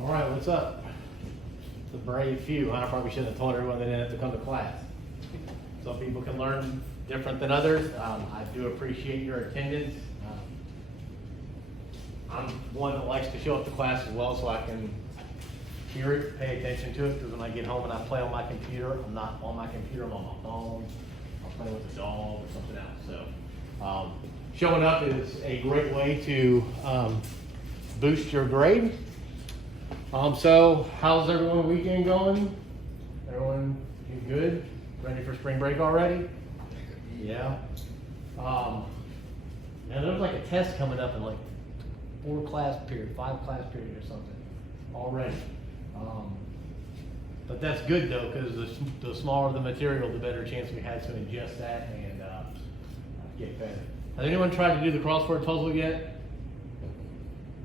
All right, what's up? The brave few. I probably shouldn't have told everyone they didn't have to come to class. Some people can learn different than others. I do appreciate your attendance. I'm one that likes to show up to class as well so I can hear it, pay attention to it, because when I get home and I play on my computer, I'm not on my computer, I'm on my phone. I'm playing with a dog or something else. So showing up is a great way to boost your grade. So how's everyone's weekend going? Everyone good? Ready for spring break already? Yeah. Now there's like a test coming up in like 5 class period or something already. But that's good though, because the smaller the material, the better chance we had to ingest that and get better. Has anyone tried to do the crossword puzzle yet?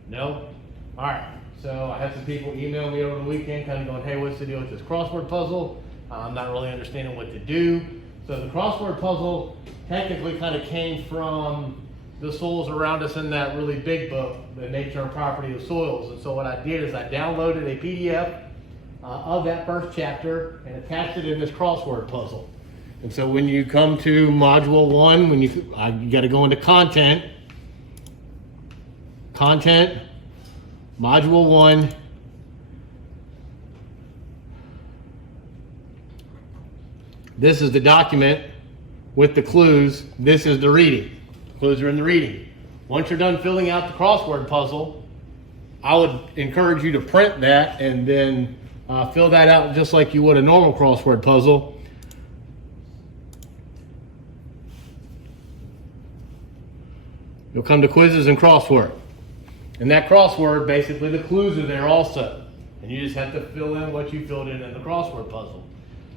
No? All right. So I had some people email me over the weekend kind of going, hey, what's the deal with this crossword puzzle? I'm not really understanding what to do. So the crossword puzzle technically kind of came from the soils around us in that really big book, The Nature and Property of Soils. And so what I did is I downloaded a PDF of that first chapter and attached it in this crossword puzzle. And so when you come to module 1, when you got to go into content, module 1, this is the document with the clues. This is the reading. The clues are in the reading. Once you're done filling out the crossword puzzle, I would encourage you to print that and then fill that out just like you would a normal crossword puzzle. You'll come to quizzes and crossword. And that crossword, basically the clues are there also. And you just have to fill in what you filled in the crossword puzzle.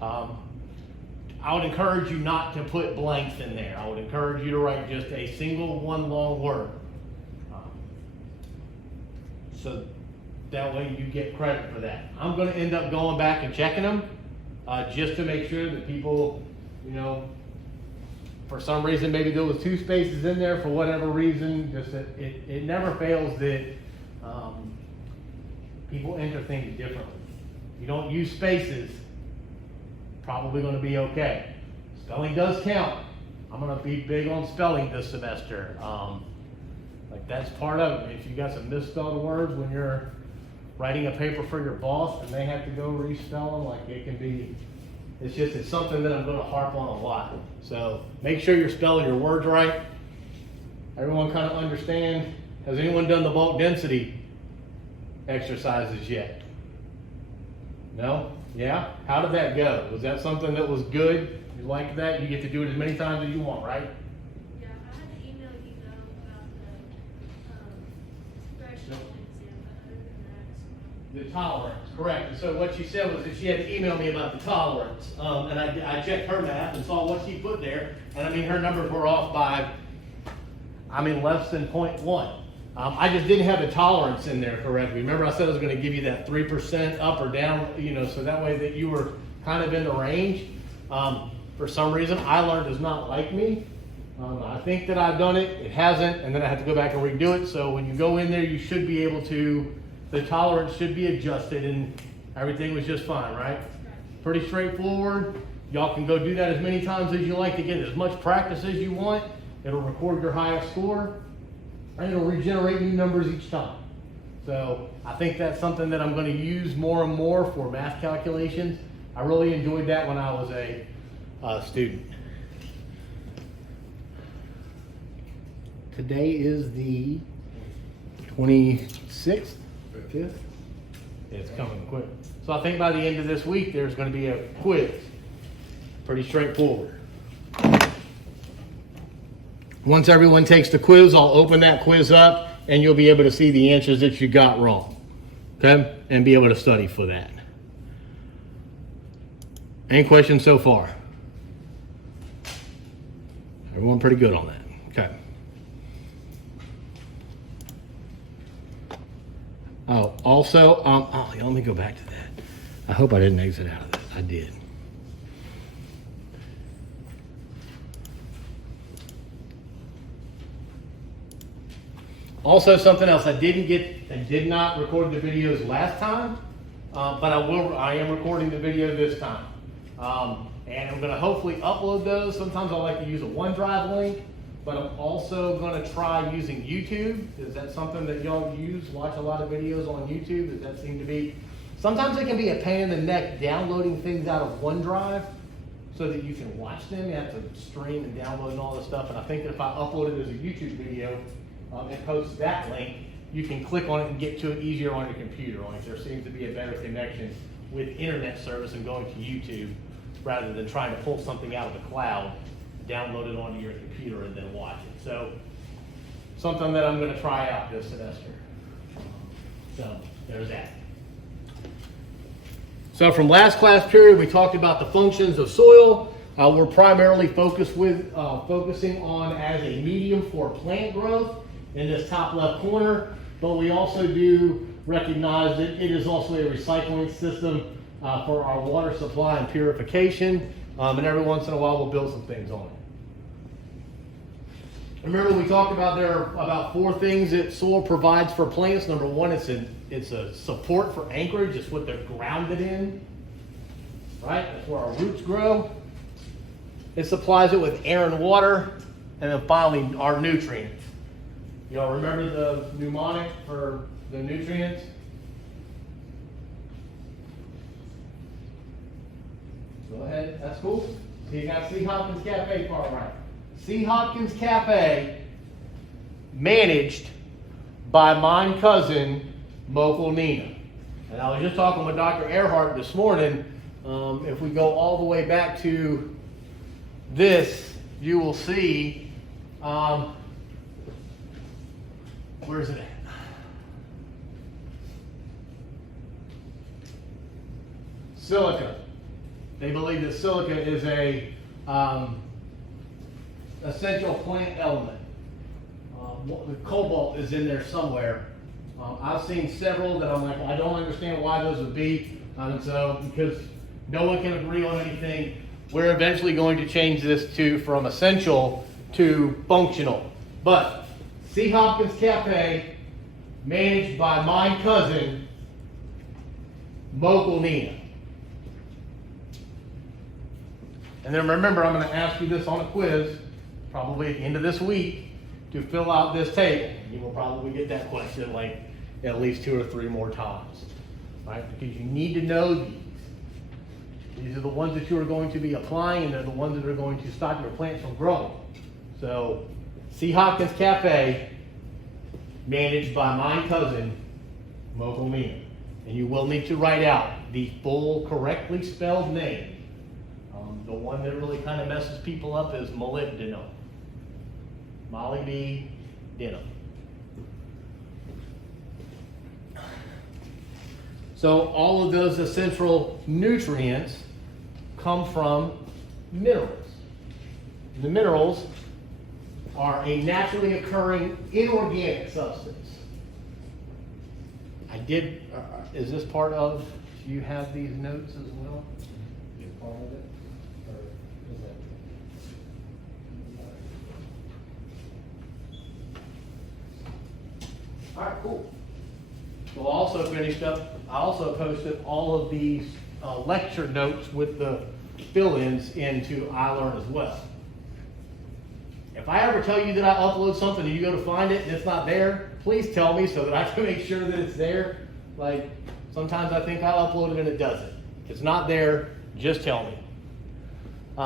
I would encourage you not to put blanks in there. I would encourage you to write just a single one long word. So that way you get credit for that. I'm going to end up going back and checking them just to make sure that people, for some reason, maybe there was 2 spaces in there for whatever reason. Just that it never fails that people enter things differently. You don't use spaces, probably going to be okay. Spelling does count. I'm going to be big on spelling this semester. Like that's part of it. If you got some misspelled words when you're writing a paper for your boss and they have to go respell them, like it can be. It's something that I'm going to harp on a lot. So make sure you're spelling your words right. Everyone kind of understand. Has anyone done the bulk density exercises yet? No? Yeah? How did that go? Was that something that was good? You liked that? You get to do it as many times as you want, right? Yeah, I had to email you though about the threshold exam, but other than that. The tolerance, correct. So what she said was that she had to email me about the tolerance. And I checked her math and saw what she put there. And I mean, her numbers were off by, less than 0.1. I just didn't have the tolerance in there correctly. Remember I said I was going to give you that 3% up or down, so that way that you were kind of in the range. For some reason, I learned does not like me. I think that I've done it. It hasn't. And then I have to go back and redo it. So when you go in there, you should be able to, the tolerance should be adjusted and everything was just fine, right? Pretty straightforward. Y'all can go do that as many times as you like to get as much practice as you want. It'll record your highest score and it'll regenerate new numbers each time. So I think that's something that I'm going to use more and more for math calculations. I really enjoyed that when I was a student. Today is the 26th, 5th. It's coming quick. So I think by the end of this week, there's going to be a quiz. Pretty straightforward. Once everyone takes the quiz, I'll open that quiz up and you'll be able to see the answers that you got wrong. Okay? And be able to study for that. Any questions so far? Everyone pretty good on that. Okay. Oh, also, let me go back to that. I hope I didn't exit out of that. I did. Also, something else, I did not record the videos last time, but I am recording the video this time. And I'm gonna hopefully upload those. Sometimes I like to use a OneDrive link, but I'm also gonna try using YouTube. Is that something that y'all use? Watch a lot of videos on YouTube? Does that seem to be? Sometimes it can be a pain in the neck downloading things out of OneDrive so that you can watch them. You have to stream and download and all this stuff. And I think that if I upload it as a YouTube video and post that link, you can click on it and get to it easier on your computer. Like there seems to be a better connection with internet service and going to YouTube rather than trying to pull something out of the cloud, download it onto your computer and then watch it. So something that I'm going to try out this semester. So there's that. So from last class period, we talked about the functions of soil. We're primarily focusing on as a medium for plant growth in this top left corner, but we also do recognize that it is also a recycling system for our water supply and purification, and every once in a while we'll build some things on it. Remember we talked about there are about 4 things that soil provides for plants. Number 1, it's a support for anchorage. It's what they're grounded in, right? That's where our roots grow. It supplies it with air and water, and then finally our nutrients. Y'all remember the mnemonic for the nutrients? Go ahead, that's cool. So you got C. Hopkins Cafe far right. C. Hopkins Cafe, managed by my cousin, Mokul Nina. And I was just talking with Dr. Earhart this morning. If we go all the way back to this, you will see, where is it at? Silica. They believe that silica is a essential plant element. The cobalt is in there somewhere. I've seen several that I'm like, I don't understand why those would be. And so, because no one can agree on anything, we're eventually going to change this from essential to functional. But C. Hopkins Cafe, managed by my cousin, Mokul Nina. And then remember, I'm going to ask you this on a quiz, probably at the end of this week, to fill out this table. You will probably get that question like at least 2 or 3 more times, right? Because you need to know these. These are the ones that you are going to be applying, and they're the ones that are going to stop your plants from growing. So, C. Hopkins Cafe, managed by my cousin, Mokul Nina. And you will need to write out the full, correctly spelled name. The one that really kind of messes people up is molybdenum. Molybdenum. So all of those essential nutrients come from minerals. The minerals are a naturally occurring inorganic substance. Is this part of, do you have these notes as well? Is it part of it? All right, cool. So I also posted all of these lecture notes with the fill-ins into iLearn as well. If I ever tell you that I upload something and you go to find it and it's not there, please tell me so that I can make sure that it's there. Like, sometimes I think I uploaded and it doesn't. If it's not there, just tell me.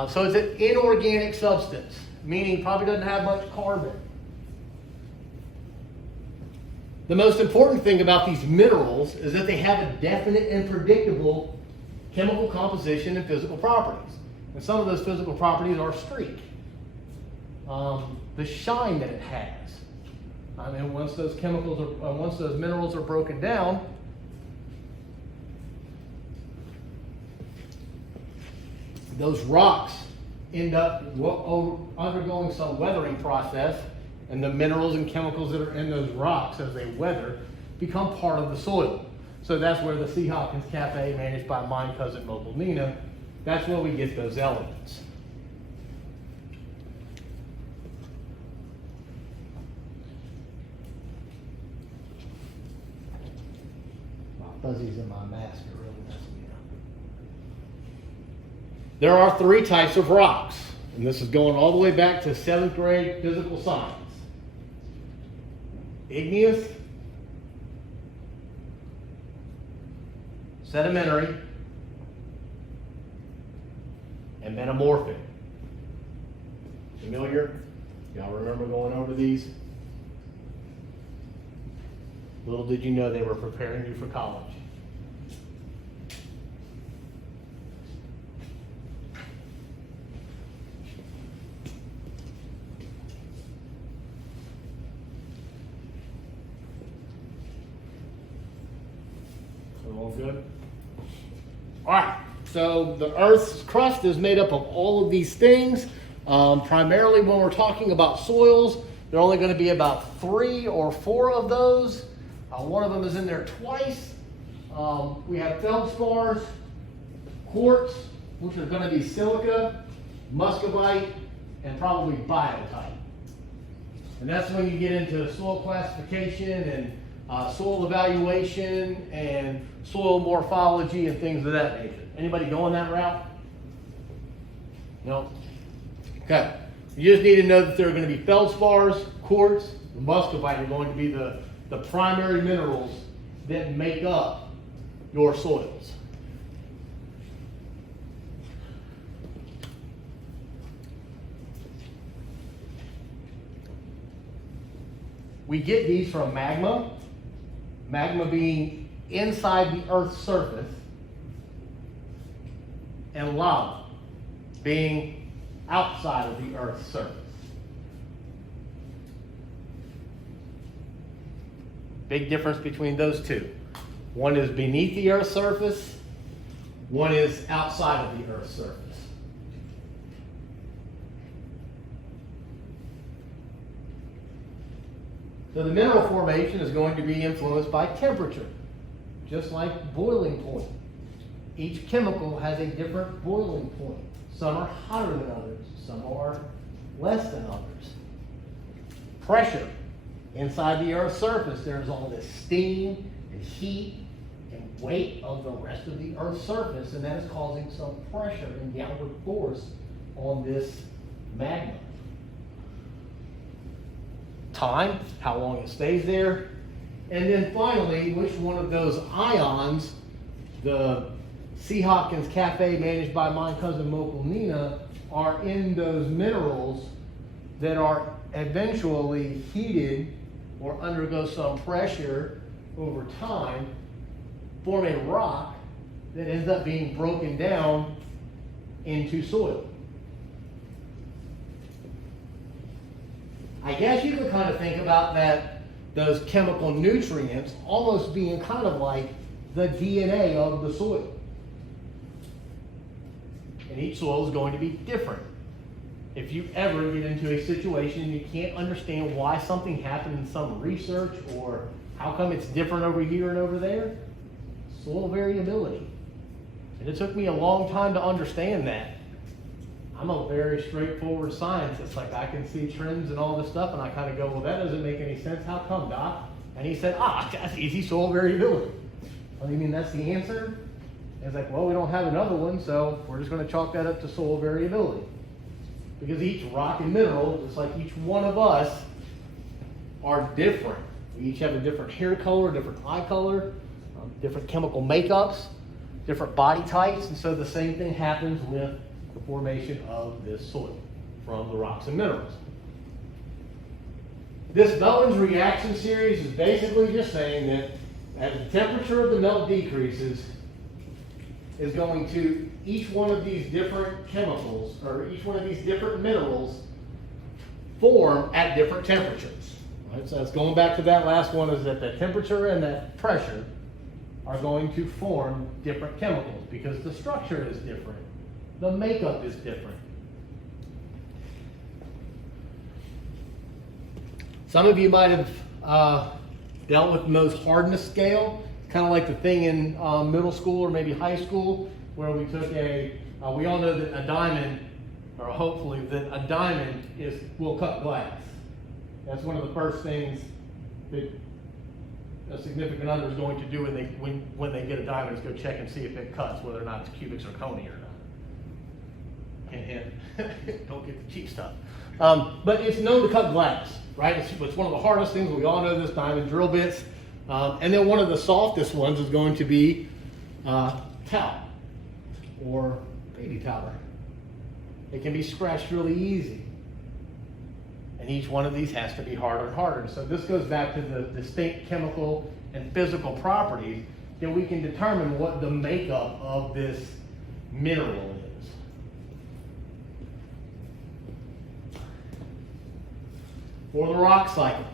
So it's an inorganic substance, meaning probably doesn't have much carbon. The most important thing about these minerals is that they have a definite and predictable chemical composition and physical properties. And some of those physical properties are streak. The shine that it has. I mean, once those minerals are broken down, those rocks end up undergoing some weathering process, and the minerals and chemicals that are in those rocks as they weather become part of the soil. So that's where the C. Hopkins Cafe, managed by my cousin Mokul Nina, that's where we get those elements. fuzzies in my mask are really messing me up. There are 3 types of rocks, and this is going all the way back to 7th grade physical science. Igneous, sedimentary, and metamorphic. Familiar? Y'all remember going over these? Little did you know they were preparing you for college. All good? All right, so the Earth's crust is made up of all of these things. Primarily when we're talking about soils, there are only going to be about 3 or 4 of those. One of them is in there twice. We have feldspars, quartz, which are going to be silica, muscovite, and probably biotite. And that's when you get into soil classification and soil evaluation and soil morphology and things of that nature. Anybody going that route? No? Okay. You just need to know that there are going to be feldspars, quartz, and muscovite are going to be the primary minerals that make up your soils. We get these from magma. Magma being inside the Earth's surface, and lava being outside of the Earth's surface. Big difference between those two. One is beneath the Earth's surface, one is outside of the Earth's surface. So the mineral formation is going to be influenced by temperature, just like boiling point. Each chemical has a different boiling point. Some are hotter than others, some are less than others. Pressure. Inside the Earth's surface, there's all this steam and heat and weight of the rest of the Earth's surface, and that is causing some pressure and downward force on this magma. Time, how long it stays there, and then finally, which one of those ions, the C. Hopkins Cafe managed by my cousin Mokul Nina, are in those minerals that are eventually heated or undergo some pressure over time, form a rock that ends up being broken down into soil. I guess you could kind of think about that, those chemical nutrients almost being kind of like the DNA of the soil. And each soil is going to be different. If you ever get into a situation and you can't understand why something happened in some research or how come it's different over here and over there, soil variability. And it took me a long time to understand that. I'm a very straightforward scientist. Like, I can see trends and all this stuff, and I kind of go, well, that doesn't make any sense. How come, Doc? And he said, that's easy, soil variability. Well, you mean that's the answer? And it's like, well, we don't have another one, so we're just going to chalk that up to soil variability. Because each rock and mineral, just like each one of us, are different. We each have a different hair color, different eye color, different chemical makeups, different body types, and so the same thing happens with the formation of this soil from the rocks and minerals. This Melton's reaction series is basically just saying that as the temperature of the melt decreases, is going to each one of these different chemicals, or each one of these different minerals, form at different temperatures. Right? So it's going back to that last one, is that the temperature and that pressure are going to form different chemicals because the structure is different. The makeup is different. Some of you might have dealt with Mohs hardness scale, kind of like the thing in middle school or maybe high school, where we took we all know that a diamond, or hopefully that a diamond will cut glass. That's one of the first things that a significant other is going to do when they get a diamond is go check and see if it cuts, whether or not it's cubic zirconia or not. Hint, hint. Don't get the cheap stuff. But it's known to cut glass, right? It's one of the hardest things. We all know this, diamond drill bits. And then one of the softest ones is going to be talc or baby powder. It can be scratched really easy. And each one of these has to be harder and harder. So this goes back to the distinct chemical and physical properties that we can determine what the makeup of this mineral is. For the rock cycle,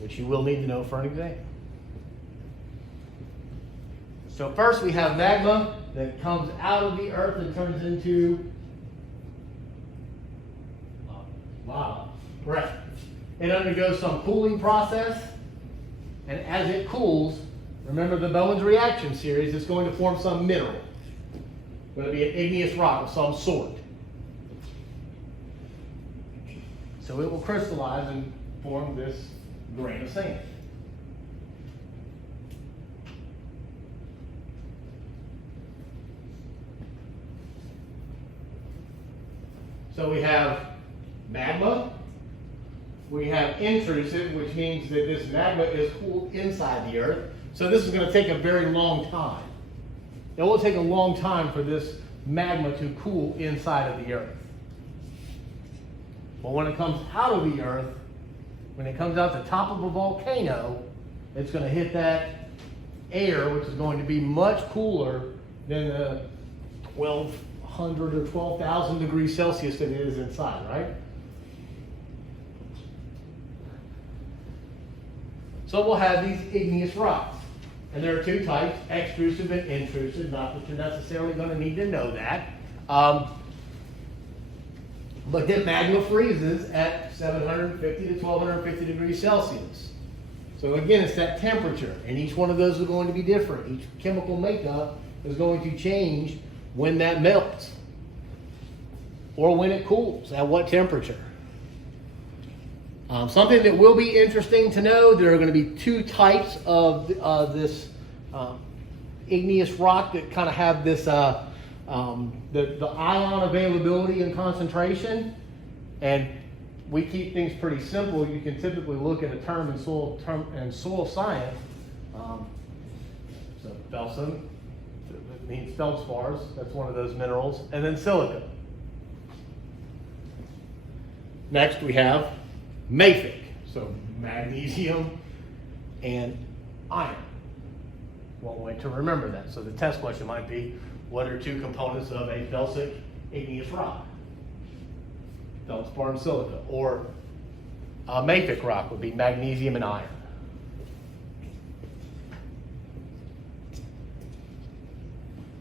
which you will need to know for an exam. So first we have magma that comes out of the earth and turns into lava. Right. It undergoes some cooling process, and as it cools, remember the Bowens reaction series, it's going to form some mineral. It's going to be an igneous rock of some sort. So it will crystallize and form this grain of sand. So we have magma, we have intrusive, which means that this magma is cooled inside the earth. So this is going to take a very long time. It will take a long time for this magma to cool inside of the earth. But when it comes out of the earth, when it comes out the top of a volcano, it's going to hit that air, which is going to be much cooler than the 1200 or 12,000 degrees Celsius that it is inside, right? So we'll have these igneous rocks. And there are two types, extrusive and intrusive. Not that you're necessarily going to need to know that. But then magma freezes at 750 to 1250 degrees Celsius. So again, it's that temperature, and each one of those is going to be different. Each chemical makeup is going to change when that melts, or when it cools, at what temperature. Something that will be interesting to know, there are going to be two types of this igneous rock that kind of have this the ion availability and concentration, and we keep things pretty simple. You can typically look at a term in soil science. So felsin, it means feldspars. That's one of those minerals, and then silica. Next we have mafic, so magnesium and iron. One way to remember that. So the test question might be, what are two components of a felsic igneous rock? Feldspar and silica. Or a mafic rock would be magnesium and iron.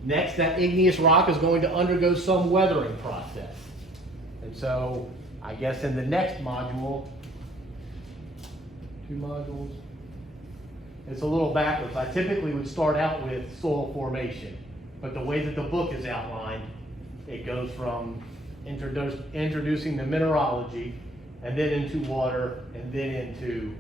Next, that igneous rock is going to undergo some weathering process. And so, I guess in the next module, 2 modules, it's a little backwards. I typically would start out with soil formation, but the way that the book is outlined, it goes from introducing the mineralogy, and then into water, and then into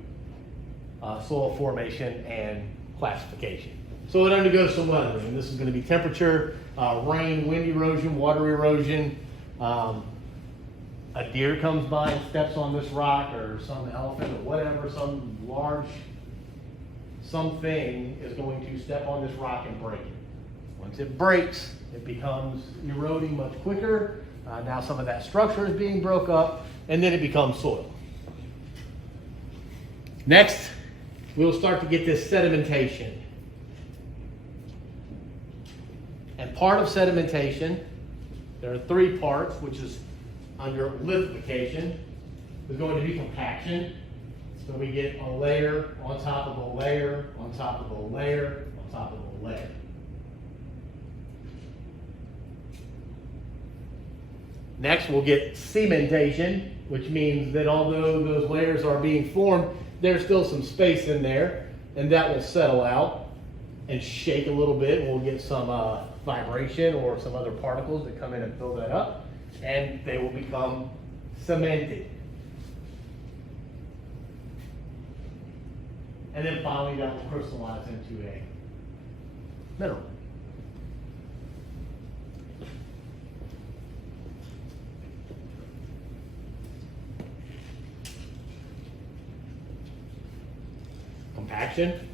soil formation and classification. So it undergoes some weathering, and this is going to be temperature, rain, wind erosion, water erosion. A deer comes by and steps on this rock, or some elephant, or whatever, some large something is going to step on this rock and break it. Once it breaks, it becomes eroding much quicker. Now some of that structure is being broke up, and then it becomes soil. Next, we'll start to get this sedimentation. And part of sedimentation, there are 3 parts, which is under lithification. There's going to be compaction. So we get a layer on top of a layer, on top of a layer, on top of a layer. Next, we'll get cementation, which means that although those layers are being formed, there's still some space in there, and that will settle out and shake a little bit, and we'll get some vibration or some other particles that come in and fill that up, and they will become cemented. and then finally that will crystallize into a mineral. Compaction,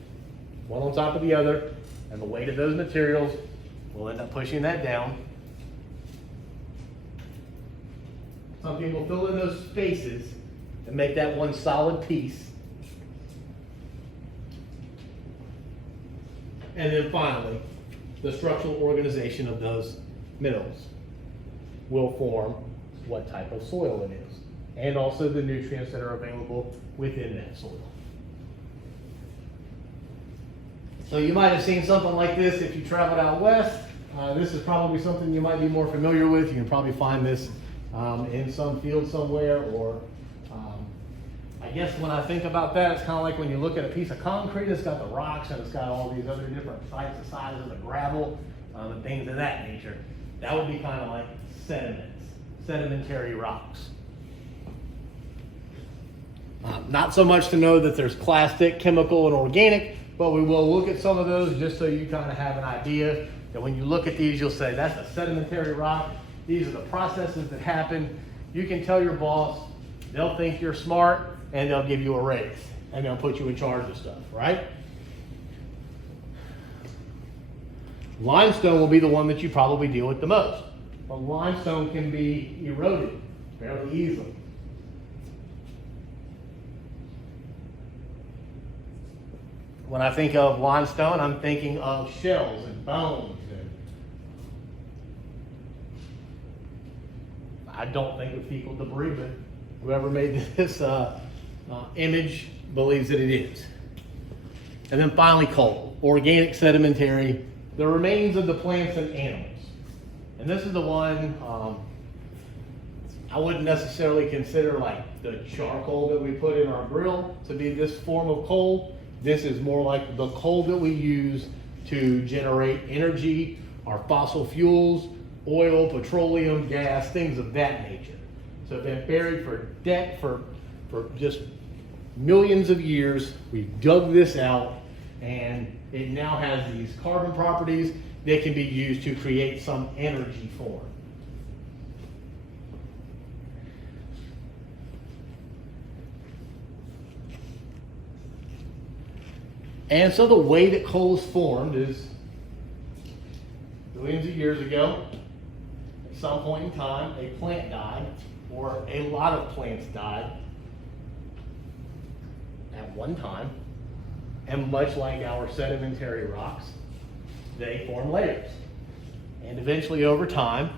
one on top of the other, and the weight of those materials will end up pushing that down. Something will fill in those spaces and make that one solid piece. And then finally, the structural organization of those minerals will form what type of soil it is, and also the nutrients that are available within that soil. So you might have seen something like this if you traveled out west. This is probably something you might be more familiar with. You can probably find this in some field somewhere, or I guess when I think about that, it's kind of like when you look at a piece of concrete, it's got the rocks and it's got all these other different types of sizes of gravel and things of that nature. That would be kind of like sediments, sedimentary rocks. Not so much to know that there's plastic, chemical, and organic, but we will look at some of those just so you kind of have an idea that when you look at these, you'll say, that's a sedimentary rock. These are the processes that happen. You can tell your boss, they'll think you're smart, and they'll give you a raise, and they'll put you in charge of stuff, right? Limestone will be the one that you probably deal with the most. But limestone can be eroded fairly easily. When I think of limestone, I'm thinking of shells and bones. I don't think of fecal debris, but whoever made this image believes that it is. And then finally, coal, organic sedimentary, the remains of the plants and animals. And this is the one I wouldn't necessarily consider like the charcoal that we put in our grill to be this form of coal. This is more like the coal that we use to generate energy, our fossil fuels, oil, petroleum, gas, things of that nature. So it's been buried for just millions of years. We dug this out, and it now has these carbon properties that can be used to create some energy for it. And so the way that coal is formed is millions of years ago, at some point in time, a plant died, or a lot of plants died at one time. And much like our sedimentary rocks, they form layers. And eventually over time,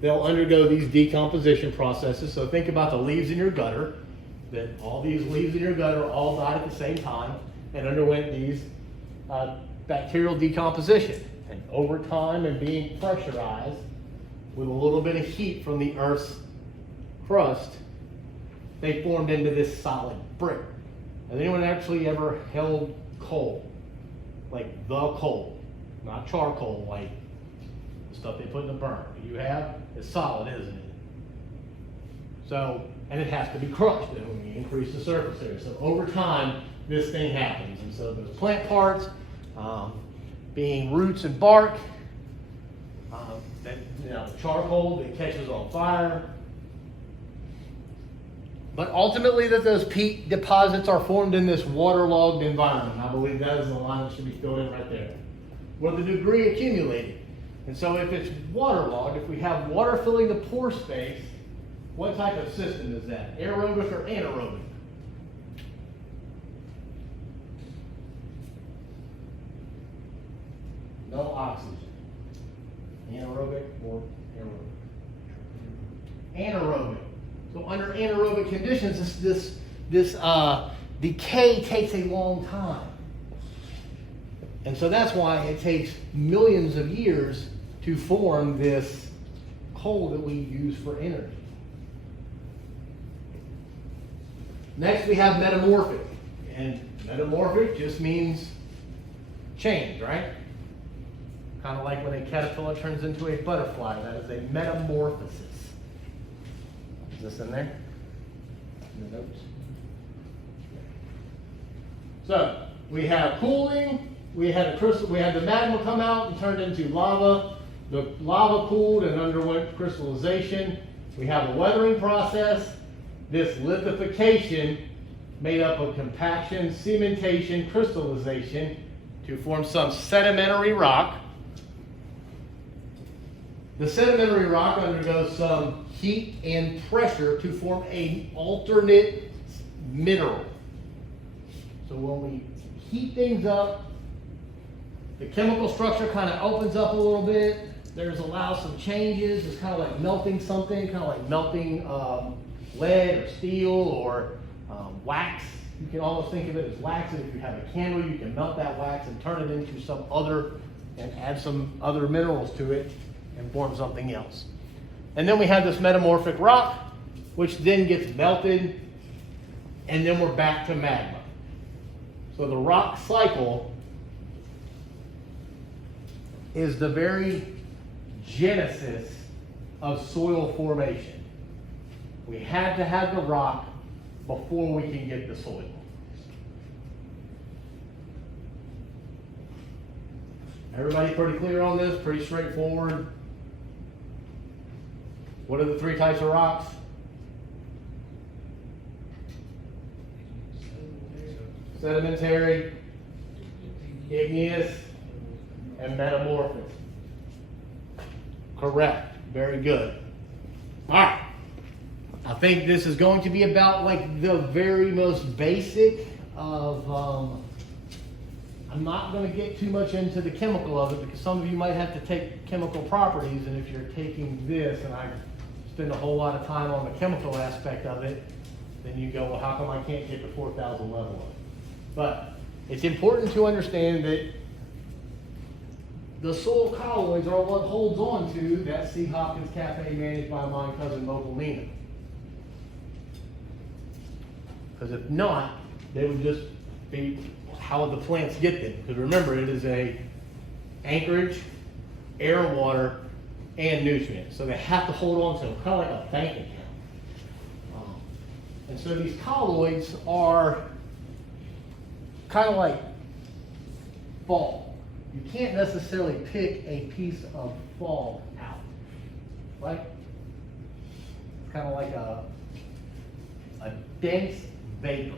they'll undergo these decomposition processes. So think about the leaves in your gutter, that all these leaves in your gutter all died at the same time and underwent these bacterial decomposition. And over time and being pressurized with a little bit of heat from the Earth's crust, they formed into this solid brick. Has anyone actually ever held coal? Like the coal, not charcoal, like the stuff they put in the burner. You have? It's solid, isn't it? So, and it has to be crushed when we increase the surface area. So over time, this thing happens. And so those plant parts, being roots and bark, the charcoal that catches on fire. But ultimately that those peat deposits are formed in this waterlogged environment. I believe that is the line that should be filled in right there. Where the debris accumulated. And so if it's waterlogged, if we have water filling the pore space, what type of system is that? Aerobic or anaerobic? No oxygen. Anaerobic or aerobic? Anaerobic. So under anaerobic conditions, this decay takes a long time. And so that's why it takes millions of years to form this coal that we use for energy. Next we have metamorphic. And metamorphic just means change, right? Kind of like when a caterpillar turns into a butterfly, that is a metamorphosis. Is this in there? In the notes? So we have cooling, we had the magma come out and turned into lava. The lava cooled and underwent crystallization. We have a weathering process. This lithification made up of compaction, cementation, crystallization to form some sedimentary rock. The sedimentary rock undergoes some heat and pressure to form an alternate mineral. So when we heat things up, the chemical structure kind of opens up a little bit. There's allows some changes. It's kind of like melting something, kind of like melting lead or steel or wax. You can almost think of it as wax. And if you have a candle, you can melt that wax and turn it into some other, and add some other minerals to it and form something else. And then we have this metamorphic rock, which then gets melted, and then we're back to magma. So the rock cycle is the very genesis of soil formation. We had to have the rock before we can get the soil. Everybody pretty clear on this? Pretty straightforward. What are the three types of rocks? Sedimentary, igneous, and metamorphic. Correct. Very good. All right. I think this is going to be about like the very most basic of, I'm not going to get too much into the chemical of it because some of you might have to take chemical properties, and if you're taking this, and I spend a whole lot of time on the chemical aspect of it, then you go, well, how come I can't get the 4,000 level of it? But it's important to understand that the soil colloids are what holds on to that C. Hopkins Cafe managed by my cousin Mobile Nina. Because if not, they would just be, how would the plants get them? Because remember, it is a anchorage, air, water, and nutrients. So they have to hold on to them, kind of like a bank account. And so these colloids are kind of like fall. You can't necessarily pick a piece of fall out, right? It's kind of like a dense vapor.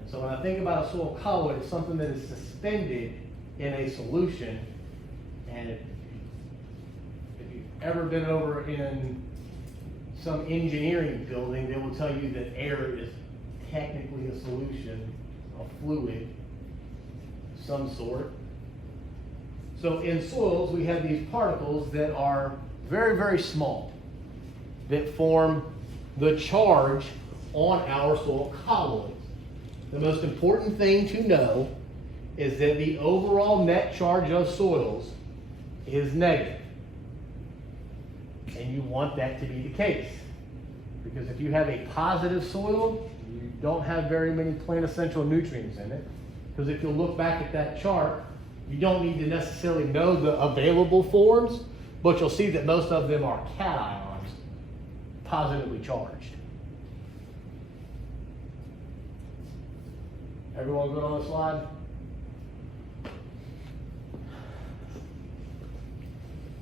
And so when I think about a soil colloid, it's something that is suspended in a solution. And if you've ever been over in some engineering building, they will tell you that air is technically a solution, a fluid of some sort. So in soils, we have these particles that are very, very small, that form the charge on our soil colloids. The most important thing to know is that the overall net charge of soils is negative. And you want that to be the case. Because if you have a positive soil, you don't have very many plant essential nutrients in it. Because if you look back at that chart, you don't need to necessarily know the available forms, but you'll see that most of them are cations, positively charged. Everyone good on the slide?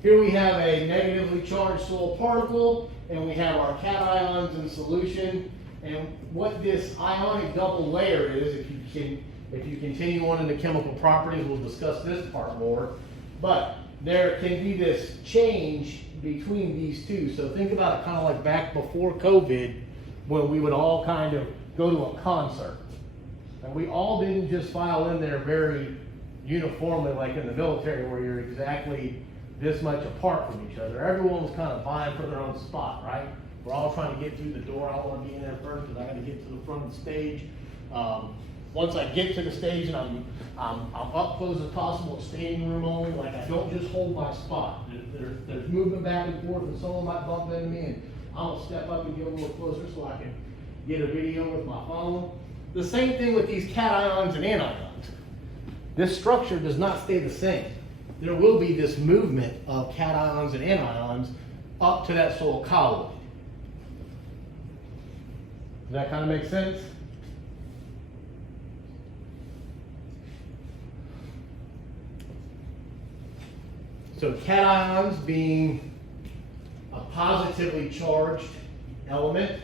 Here we have a negatively charged soil particle, and we have our cations in solution. And what this ionic double layer is, if you continue on in the chemical properties, we'll discuss this part more. But there can be this change between these two. So think about it kind of like back before COVID, when we would all kind of go to a concert. And we all didn't just file in there very uniformly like in the military where you're exactly this much apart from each other. Everyone was kind of vying for their own spot, right? We're all trying to get through the door. I want to be in there first because I got to get to the front of the stage. Once I get to the stage and I'm up close as possible, standing room only, like I don't just hold my spot. There's movement back and forth, and someone might bump into me, and I'll step up and get a little closer so I can get a video with my phone. The same thing with these cations and anions. This structure does not stay the same. There will be this movement of cations and anions up to that soil colloid. Does that kind of make sense? So cations being a positively charged element,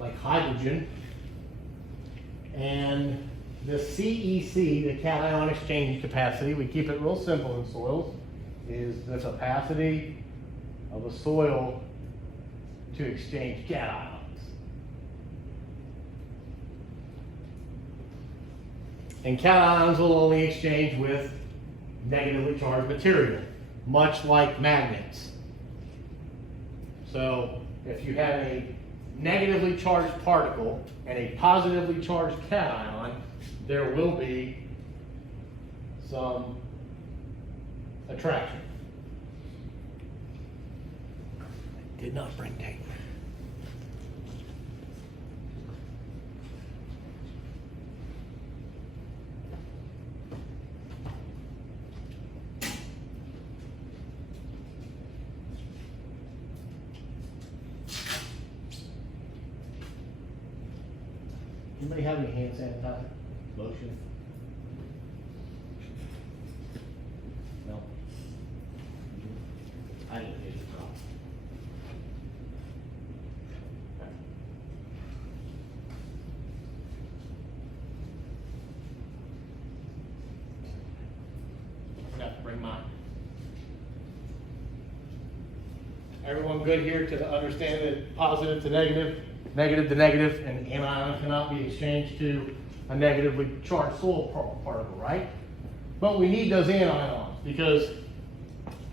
like hydrogen, and the CEC, the cation exchange capacity, we keep it real simple in soils, is the capacity of a soil to exchange cations. And cations will only exchange with negatively charged material, much like magnets. So if you have a negatively charged particle and a positively charged cation, there will be some attraction. I did not bring tape. Anybody have any hand sanitizer? Lotion? No? I didn't get it wrong. Okay. I forgot to bring mine. Everyone good here to understand that positive to negative? Negative to negative, and anion cannot be exchanged to a negatively charged soil particle, right? But we need those anions because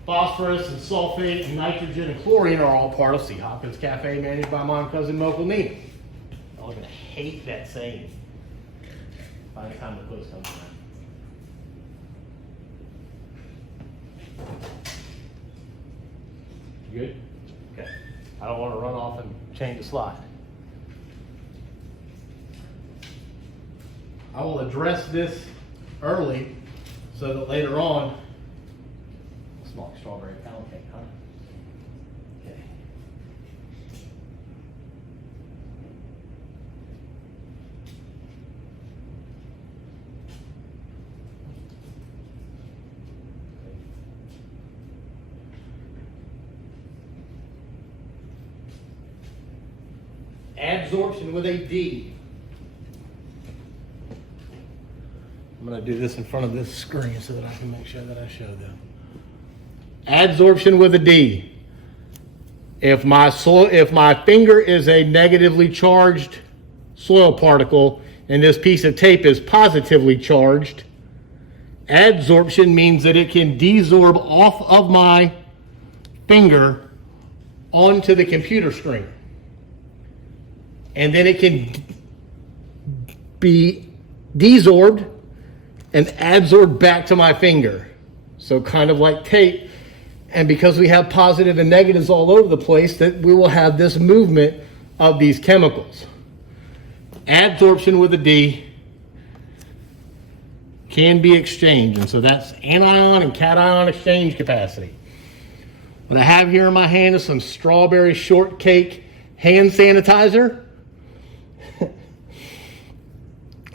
phosphorus and sulfate and nitrogen and chlorine are all part of C. Hopkins Cafe, managed by my cousin Mokel Nina. I'm gonna hate that saying by the time the quiz comes around. You good? Okay. I don't want to run off and change the slide. I will address this early so that later on, small strawberry pound cake, huh? Okay. Adsorption with a D. I'm going to do this in front of this screen so that I can make sure that I show them. Adsorption with a D. If my finger is a negatively charged soil particle and this piece of tape is positively charged, adsorption means that it can desorb off of my finger onto the computer screen. And then it can be desorbed and adsorbed back to my finger. So kind of like tape. And because we have positive and negatives all over the place, that we will have this movement of these chemicals. Adsorption with a D can be exchanged. And so that's anion and cation exchange capacity. What I have here in my hand is some strawberry shortcake hand sanitizer.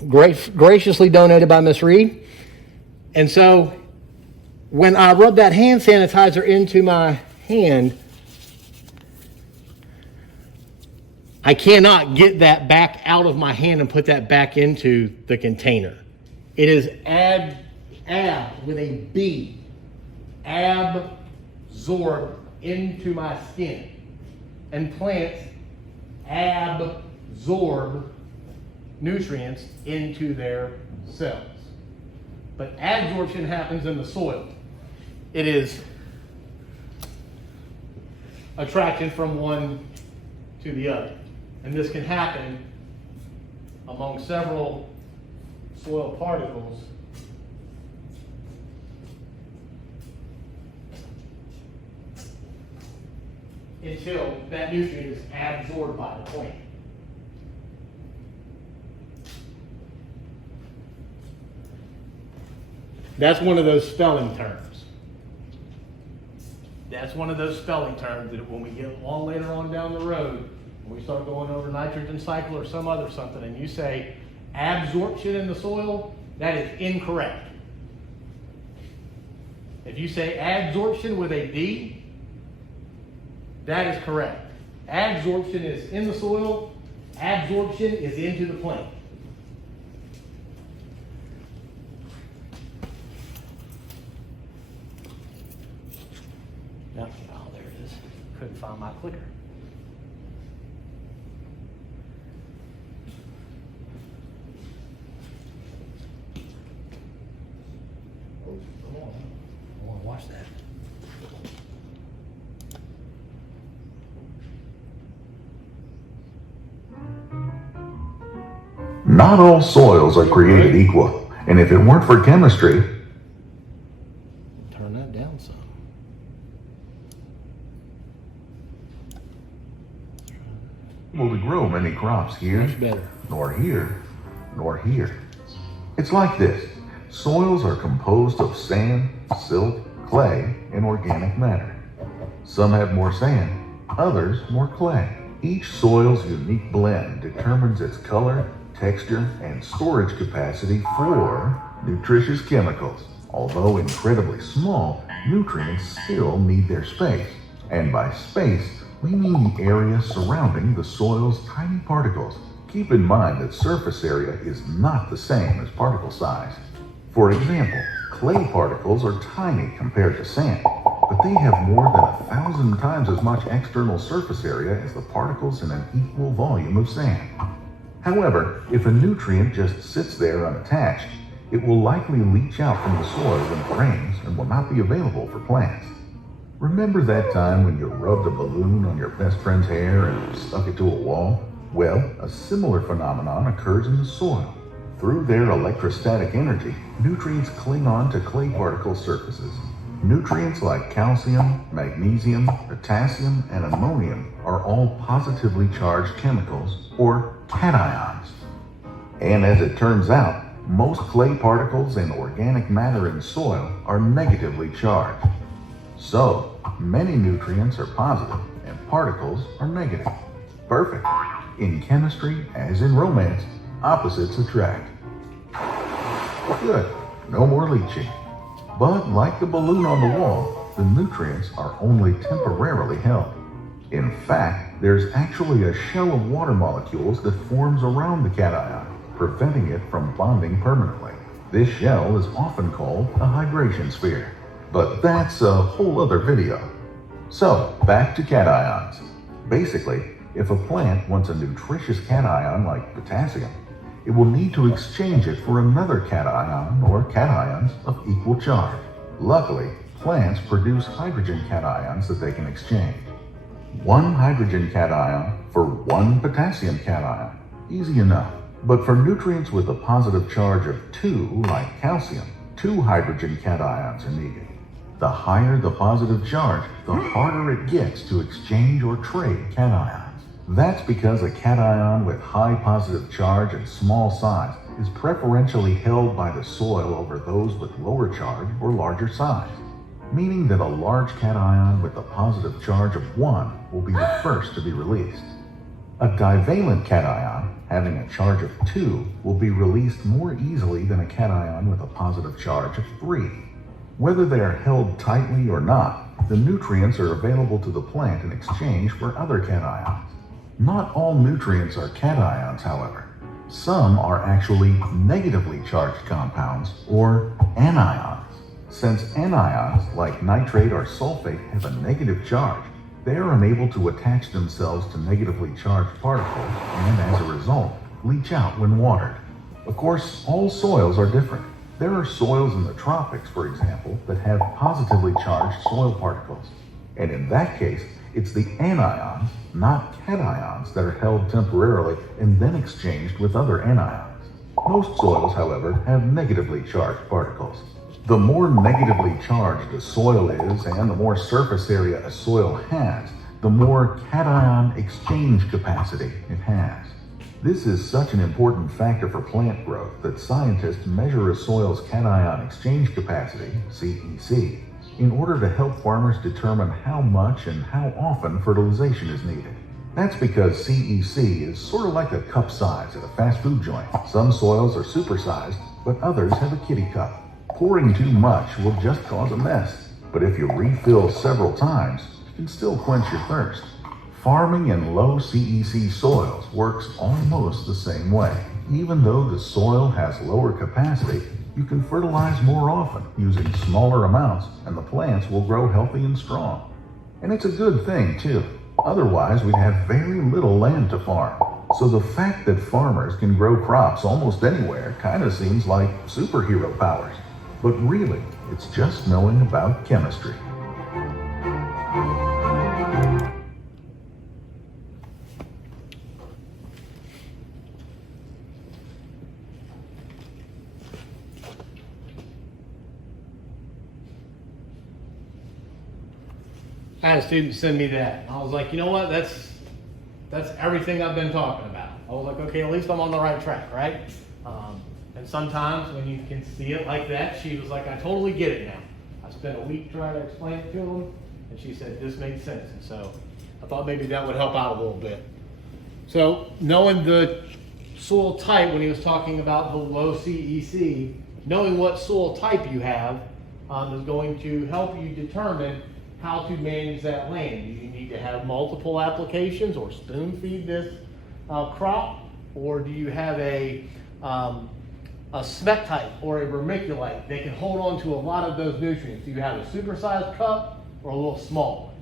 Graciously donated by Miss Reed. And so when I rub that hand sanitizer into my hand, I cannot get that back out of my hand and put that back into the container. It is ab with a B, absorb into my skin. And plants absorb nutrients into their cells. But adsorption happens in the soil. It is attraction from one to the other. And this can happen among several soil particles until that nutrient is absorbed by the plant. That's one of those spelling terms. That's one of those spelling terms that when we get along later on down the road, when we start going over nitrogen cycle or some other something, and you say absorption in the soil, that is incorrect. If you say adsorption with a D, that is correct. Adsorption is in the soil, absorption is into the plant. Oh, there it is. Couldn't find my clicker. Oh, come on. I want to watch that. Not all soils are created equal, and if it weren't for chemistry, Turn that down some. able to grow many crops here, Much better. nor here, nor here. It's like this. Soils are composed of sand, silt, clay, and organic matter. Some have more sand, others more clay. Each soil's unique blend determines its color, texture, and storage capacity for nutritious chemicals. Although incredibly small, nutrients still need their space. And by space, we mean the area surrounding the soil's tiny particles. Keep in mind that surface area is not the same as particle size. For example, clay particles are tiny compared to sand, but they have more than 1,000 times as much external surface area as the particles in an equal volume of sand. However, if a nutrient just sits there unattached, it will likely leach out from the soil when it rains and will not be available for plants. Remember that time when you rubbed a balloon on your best friend's hair and stuck it to a wall? Well, a similar phenomenon occurs in the soil. Through their electrostatic energy, nutrients cling on to clay particle surfaces. Nutrients like calcium, magnesium, potassium, and ammonium are all positively charged chemicals, or cations. And as it turns out, most clay particles and organic matter in soil are negatively charged. So, many nutrients are positive and particles are negative. Perfect. In chemistry, as in romance, opposites attract. Good. No more leaching. But like the balloon on the wall, the nutrients are only temporarily held. In fact, there's actually a shell of water molecules that forms around the cation, preventing it from bonding permanently. This shell is often called a hydration sphere. But that's a whole other video. So, back to cations. Basically, if a plant wants a nutritious cation like potassium, it will need to exchange it for another cation or cations of equal charge. Luckily, plants produce hydrogen cations that they can exchange. One hydrogen cation for one potassium cation. Easy enough. But for nutrients with a positive charge of 2, like calcium, 2 hydrogen cations are needed. The higher the positive charge, the harder it gets to exchange or trade cations. That's because a cation with high positive charge and small size is preferentially held by the soil over those with lower charge or larger size, meaning that a large cation with a positive charge of 1 will be the first to be released. A divalent cation, having a charge of 2, will be released more easily than a cation with a positive charge of 3. Whether they are held tightly or not, the nutrients are available to the plant in exchange for other cations. Not all nutrients are cations, however. Some are actually negatively charged compounds, or anions. Since anions, like nitrate or sulfate, have a negative charge, they are unable to attach themselves to negatively charged particles and, as a result, leach out when watered. Of course, all soils are different. There are soils in the tropics, for example, that have positively charged soil particles. And in that case, it's the anions, not cations, that are held temporarily and then exchanged with other anions. Most soils, however, have negatively charged particles. The more negatively charged a soil is and the more surface area a soil has, the more cation exchange capacity it has. This is such an important factor for plant growth that scientists measure a soil's cation exchange capacity, CEC, in order to help farmers determine how much and how often fertilization is needed. That's because CEC is sort of like a cup size at a fast food joint. Some soils are supersized, but others have a kitty cup. Pouring too much will just cause a mess, but if you refill several times, you can still quench your thirst. Farming in low CEC soils works almost the same way. Even though the soil has lower capacity, you can fertilize more often using smaller amounts, and the plants will grow healthy and strong. And it's a good thing too. Otherwise, we'd have very little land to farm. So the fact that farmers can grow crops almost anywhere kind of seems like superhero powers. But really, it's just knowing about chemistry. I had a student send me that. I was like, you know what? That's everything I've been talking about. I was like, okay, at least I'm on the right track, right? And sometimes when you can see it like that, she was like, I totally get it now. I spent a week trying to explain it to them, and she said this made sense. And so I thought maybe that would help out a little bit. So knowing the soil type, when he was talking about the low CEC, knowing what soil type you have is going to help you determine how to manage that land. Do you need to have multiple applications or spoon feed this crop? Or do you have a smectite or a vermiculite? They can hold on to a lot of those nutrients. Do you have a supersized cup or a little small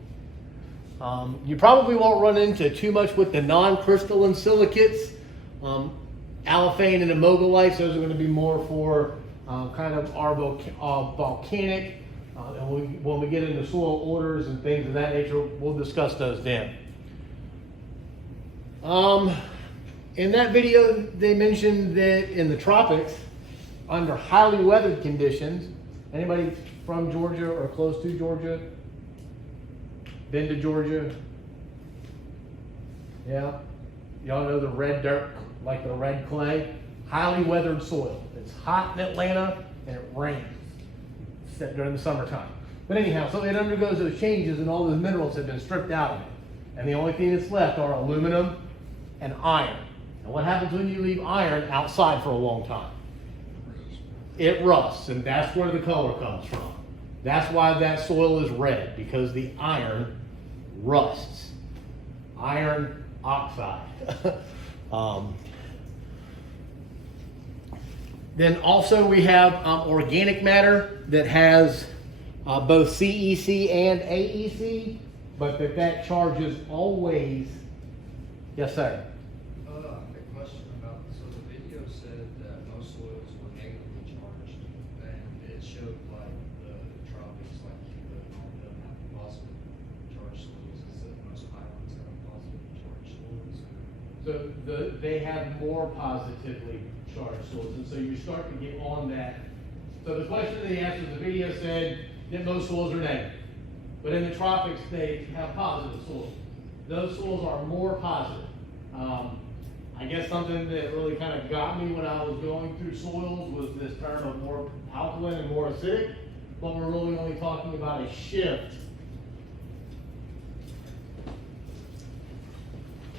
one? You probably won't run into too much with the non-crystalline silicates. Allophane and immogolites, those are going to be more for kind of our volcanic. And when we get into soil orders and things of that nature, we'll discuss those then. In that video, they mentioned that in the tropics, under highly weathered conditions, anybody from Georgia or close to Georgia? Been to Georgia? Yeah? Y'all know the red dirt, like the red clay? Highly weathered soil. It's hot in Atlanta and it rains during the summertime. But anyhow, so it undergoes those changes and all those minerals have been stripped out of it. And the only thing that's left are aluminum and iron. And what happens when you leave iron outside for a long time? It rusts, and that's where the color comes from. That's why that soil is red, because the iron rusts. Iron oxide. Then also we have organic matter that has both CEC and AEC, but that charge is always, yes sir. A question about, so the video said that most soils were negatively charged, and it showed like the tropics, like Cuba and all them have positive charged soils. Is that most islands have positive charged soils? So they have more positively charged soils, and so you start to get on that. So the question and the answer, the video said that most soils are negative, but in the tropics they have positive soils. Those soils are more positive. I guess something that really kind of got me when I was going through soils was this term of more alkaline and more acidic, but we're really only talking about a shift.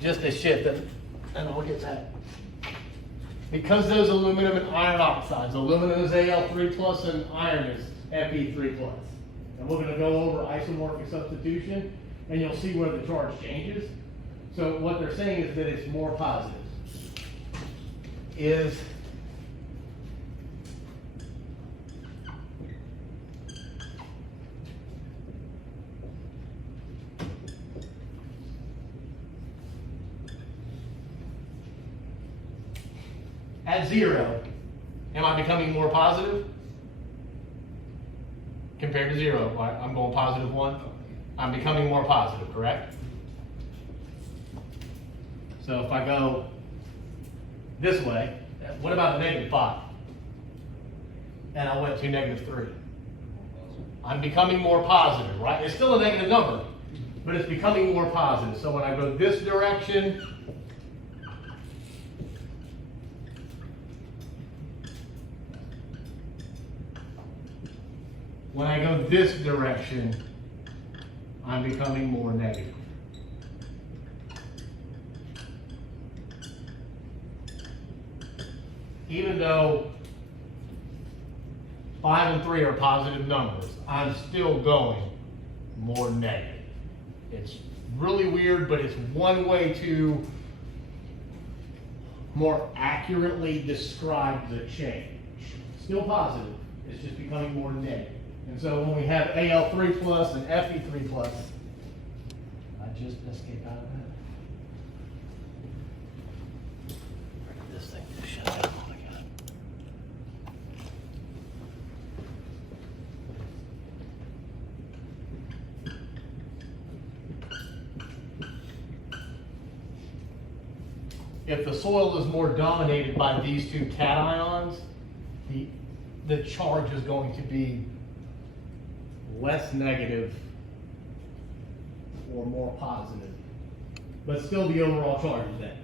Just a shift, and I'll get that. Because those aluminum and iron oxides, aluminum is Al3+, and iron is Fe3+. And we're going to go over isomorphic substitution, and you'll see where the charge changes. So what they're saying is that it's more positive. Is at 0, am I becoming more positive? Compared to 0, I'm going positive 1. I'm becoming more positive, correct? So if I go this way, what about the -5? And I went to -3. I'm becoming more positive, right? It's still a negative number, but it's becoming more positive. So when I go this direction, when I go this direction, I'm becoming more negative. Even though 5 and 3 are positive numbers. I'm still going more negative. It's really weird, but it's one way to more accurately describe the change. Still positive, it's just becoming more negative. And so when we have AL3 plus and FE3 plus, I just escaped out of that. Where did this thing just shut down? Oh my God. If the soil is more dominated by these two cations, the charge is going to be less negative or more positive, but still the overall charge is that.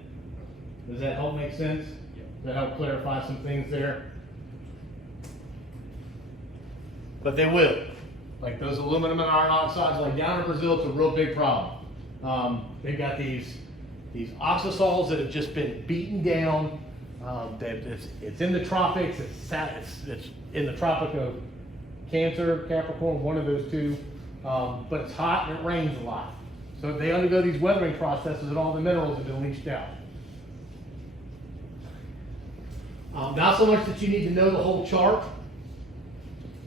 Does that help make sense? Yep. Does that help clarify some things there? But they will. Like those aluminum and iron oxides, like down in Brazil, it's a real big problem. They've got these oxisols that have just been beaten down. It's in the tropics. It's in the Tropic of Cancer, Capricorn, one of those two. But it's hot and it rains a lot. So they undergo these weathering processes and all the minerals have been leached out. Not so much that you need to know the whole chart,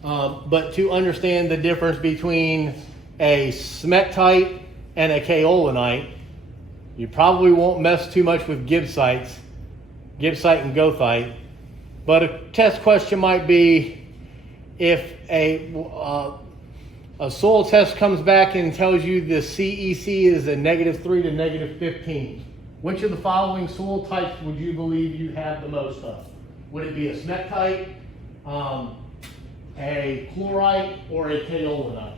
but to understand the difference between a smectite and a kaolinite. You probably won't mess too much with gibbsite and goethite, but a test question might be if a soil test comes back and tells you the CEC is a -3 to -15. Which of the following soil types would you believe you have the most of? Would it be a smectite, a chlorite, or a kaolinite?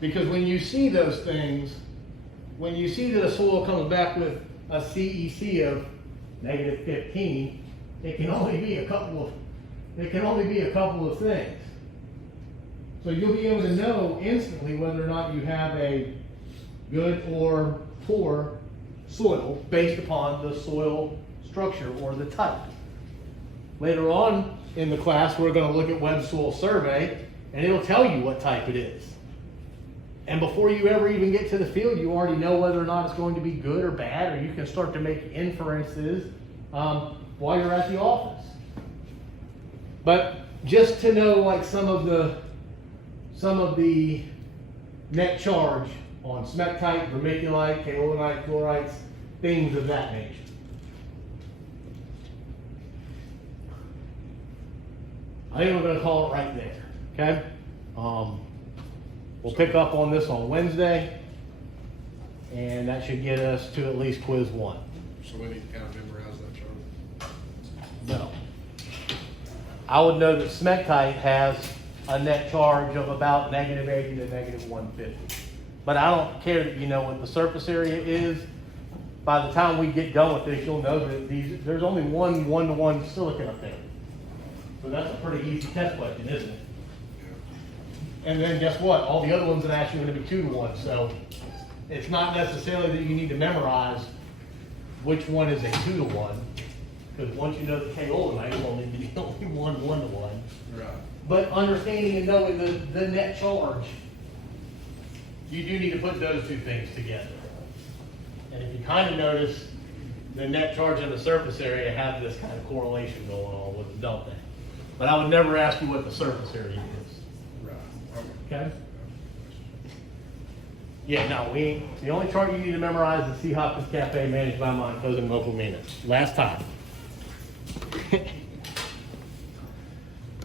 Because when you see those things, when you see that a soil comes back with a CEC of -15, it can only be a couple of things. So you'll be able to know instantly whether or not you have a good or poor soil based upon the soil structure or the type. Later on in the class, we're going to look at Web Soil Survey, and it'll tell you what type it is. And before you ever even get to the field, you already know whether or not it's going to be good or bad, or you can start to make inferences while you're at the office. But just to know, like some of the net charge on smectite, vermiculite, kaolinite, chlorites, things of that nature. I think we're going to call it right there. Okay. We'll pick up on this on Wednesday, and that should get us to at least quiz 1. So we need to kind of memorize that chart. No. I would know that smectite has a net charge of about -80 to -150. But I don't care that you know what the surface area is. By the time we get done with this, you'll know that there's only one 1-to-1 silicon up there. So that's a pretty easy test question, isn't it? And then guess what? All the other ones are actually going to be 2-to-1. So it's not necessarily that you need to memorize which one is a 2-to-1. Because once you know the kaolinite, it will only be only 1-to-1. Right. But understanding and knowing the net charge, you do need to put those two things together. And if you kind of notice, the net charge and the surface area have this kind of correlation going on with them, don't they? But I would never ask you what the surface area is. Right. Okay? Yeah, no, the only chart you need to memorize is C. Hopkins Cafe, managed by Montez and Local Maintenance. Last time.